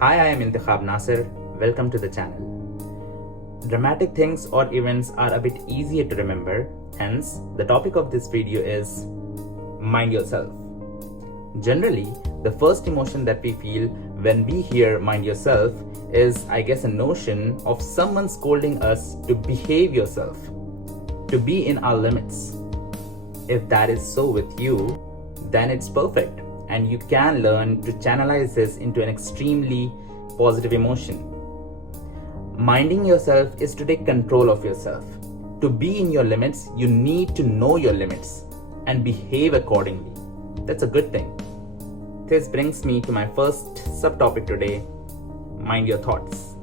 Hi, I am Intekhab Naser. Welcome to the channel. Dramatic things or events are a bit easier to remember, hence, the topic of this video is mind yourself. Generally, the first emotion that we feel when we hear mind yourself is, I guess, a notion of someone scolding us to behave yourself, to be in our limits. If that is so with you, then it's perfect, and you can learn to channelize this into an extremely positive emotion. Minding yourself is to take control of yourself. To be in your limits, you need to know your limits and behave accordingly. That's a good thing. This brings me to my first subtopic today, mind your thoughts.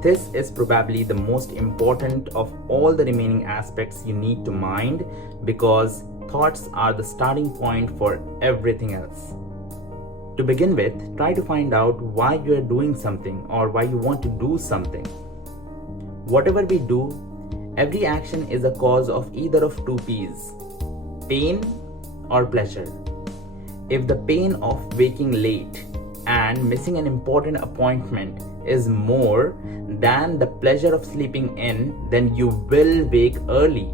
This is probably the most important of all the remaining aspects you need to mind, because thoughts are the starting point for everything else. To begin with, try to find out why you are doing something or why you want to do something. Whatever we do, every action is a cause of either of two P's, pain or pleasure. If the pain of waking late and missing an important appointment is more than the pleasure of sleeping in, then you will wake early.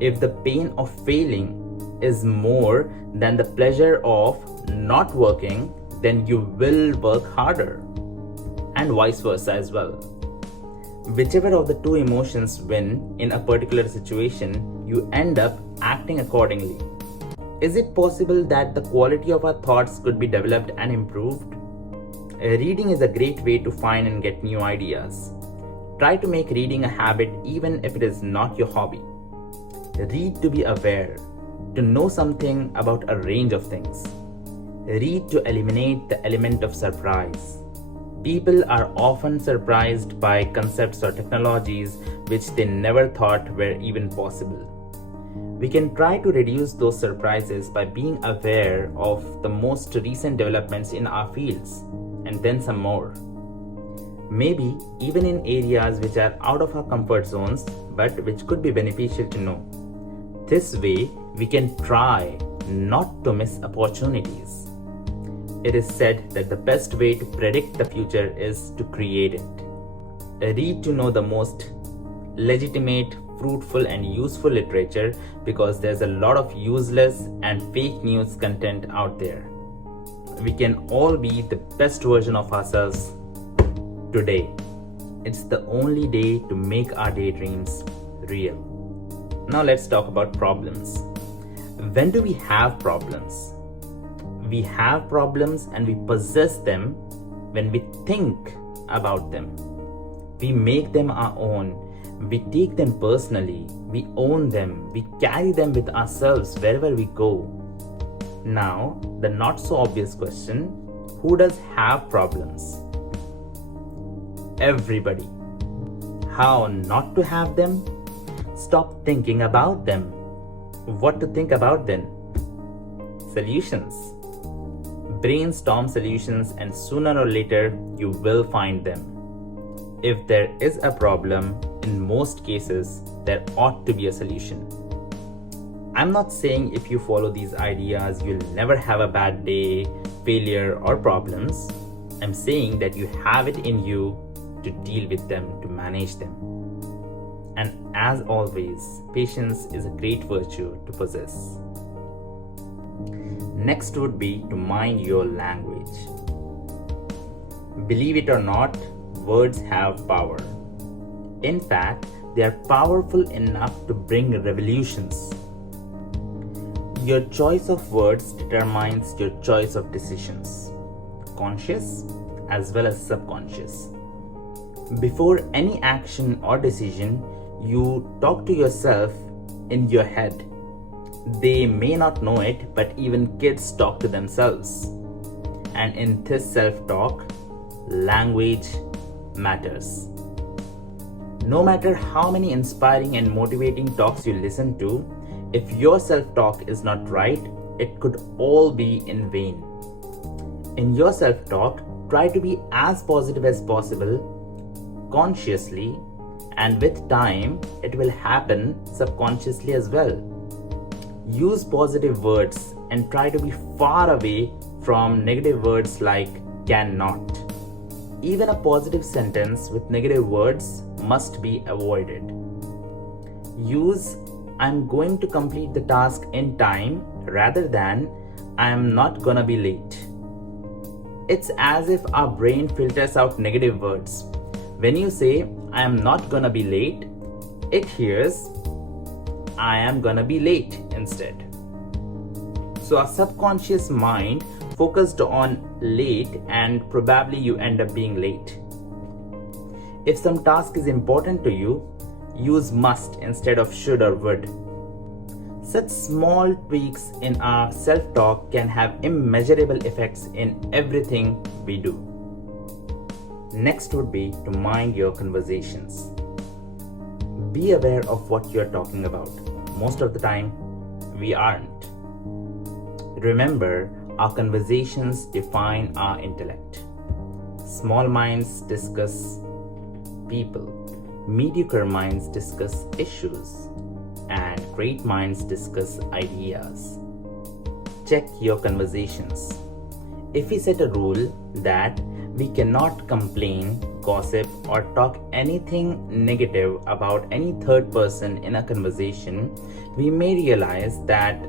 If the pain of failing is more than the pleasure of not working, then you will work harder, and vice versa as well. Whichever of the two emotions win in a particular situation, you end up acting accordingly. Is it possible that the quality of our thoughts could be developed and improved? Reading is a great way to find and get new ideas. Try to make reading a habit even if it is not your hobby. Read to be aware, to know something about a range of things. Read to eliminate the element of surprise. People are often surprised by concepts or technologies which they never thought were even possible. We can try to reduce those surprises by being aware of the most recent developments in our fields, and then some more. Maybe even in areas which are out of our comfort zones, but which could be beneficial to know. This way, we can try not to miss opportunities. It is said that the best way to predict the future is to create it. Read to know the most legitimate, fruitful and useful literature, because there's a lot of useless and fake news content out there. We can all be the best version of ourselves today. It's the only day to make our daydreams real. Now let's talk about problems. When do we have problems? We have problems and we possess them when we think about them. We make them our own. We take them personally. We own them. We carry them with ourselves wherever we go. Now, the not so obvious question, who does have problems? Everybody. How not to have them? Stop thinking about them. What to think about then? Solutions. Brainstorm solutions, and sooner or later you will find them. If there is a problem, in most cases, there ought to be a solution. I'm not saying if you follow these ideas, you'll never have a bad day, failure, or problems. I'm saying that you have it in you to deal with them, to manage them. And as always, patience is a great virtue to possess. Next would be to mind your language. Believe it or not, words have power. In fact, they are powerful enough to bring revolutions. Your choice of words determines your choice of decisions, conscious as well as subconscious. Before any action or decision, you talk to yourself in your head. They may not know it, but even kids talk to themselves. And in this self-talk, language matters. No matter how many inspiring and motivating talks you listen to, if your self-talk is not right, it could all be in vain. In your self-talk, try to be as positive as possible, consciously, and with time, it will happen subconsciously as well. Use positive words and try to be far away from negative words like cannot. Even a positive sentence with negative words must be avoided. Use "I'm going to complete the task in time" rather than "I'm not gonna be late." It's as if our brain filters out negative words. When you say "I am not gonna be late," it hears "I am gonna be late" instead. So our subconscious mind focused on late, and probably you end up being late. If some task is important to you, use "must" instead of "should" or "would." Such small tweaks in our self-talk can have immeasurable effects in everything we do. Next would be to mind your conversations. Be aware of what you're talking about. Most of the time, we aren't. Remember, our conversations define our intellect. Small minds discuss people, mediocre minds discuss issues, and great minds discuss ideas. Check your conversations. If we set a rule that we cannot complain, gossip, or talk anything negative about any third person in a conversation, we may realize that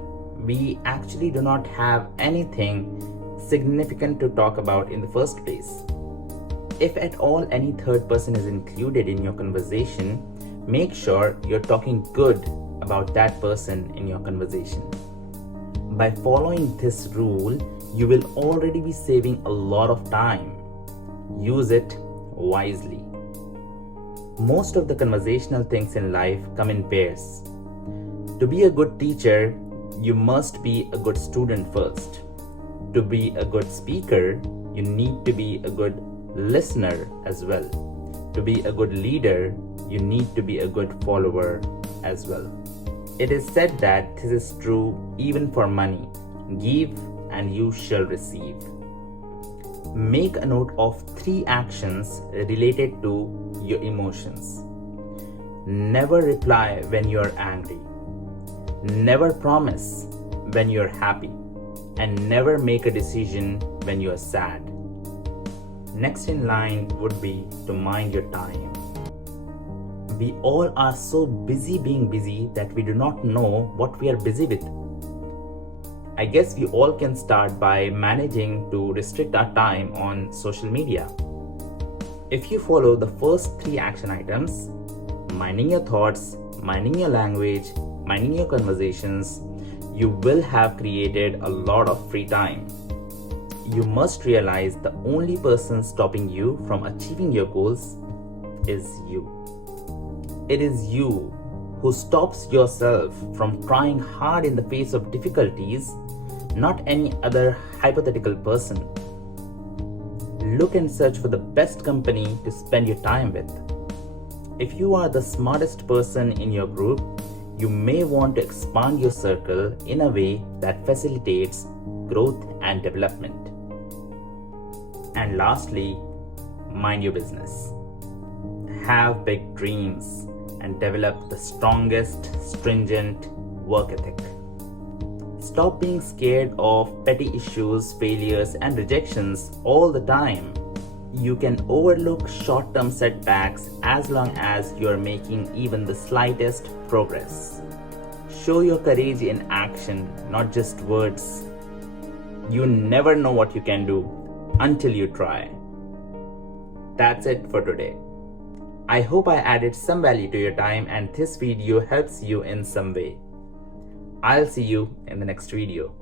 we actually do not have anything significant to talk about in the first place. If at all any third person is included in your conversation, make sure you're talking good about that person in your conversation. By following this rule, you will already be saving a lot of time. Use it wisely. Most of the conversational things in life come in pairs. To be a good teacher, you must be a good student first. To be a good speaker, you need to be a good listener as well. To be a good leader, you need to be a good follower as well. It is said that this is true even for money. Give and you shall receive. Make a note of 3 actions related to your emotions. Never reply when you're angry. Never promise when you're happy. And never make a decision when you're sad. Next in line would be to mind your time. We all are so busy being busy that we do not know what we are busy with. I guess we all can start by managing to restrict our time on social media. If you follow the first 3 action items, minding your thoughts, minding your language, minding your conversations, you will have created a lot of free time. You must realize the only person stopping you from achieving your goals is you. It is you who stops yourself from trying hard in the face of difficulties, not any other hypothetical person. Look and search for the best company to spend your time with. If you are the smartest person in your group, you may want to expand your circle in a way that facilitates growth and development. And lastly, mind your business. Have big dreams and develop the strongest, stringent work ethic. Stop being scared of petty issues, failures, and rejections all the time. You can overlook short-term setbacks as long as you're making even the slightest progress. Show your courage in action, not just words. You never know what you can do until you try. That's it for today. I hope I added some value to your time and this video helps you in some way. I'll see you in the next video.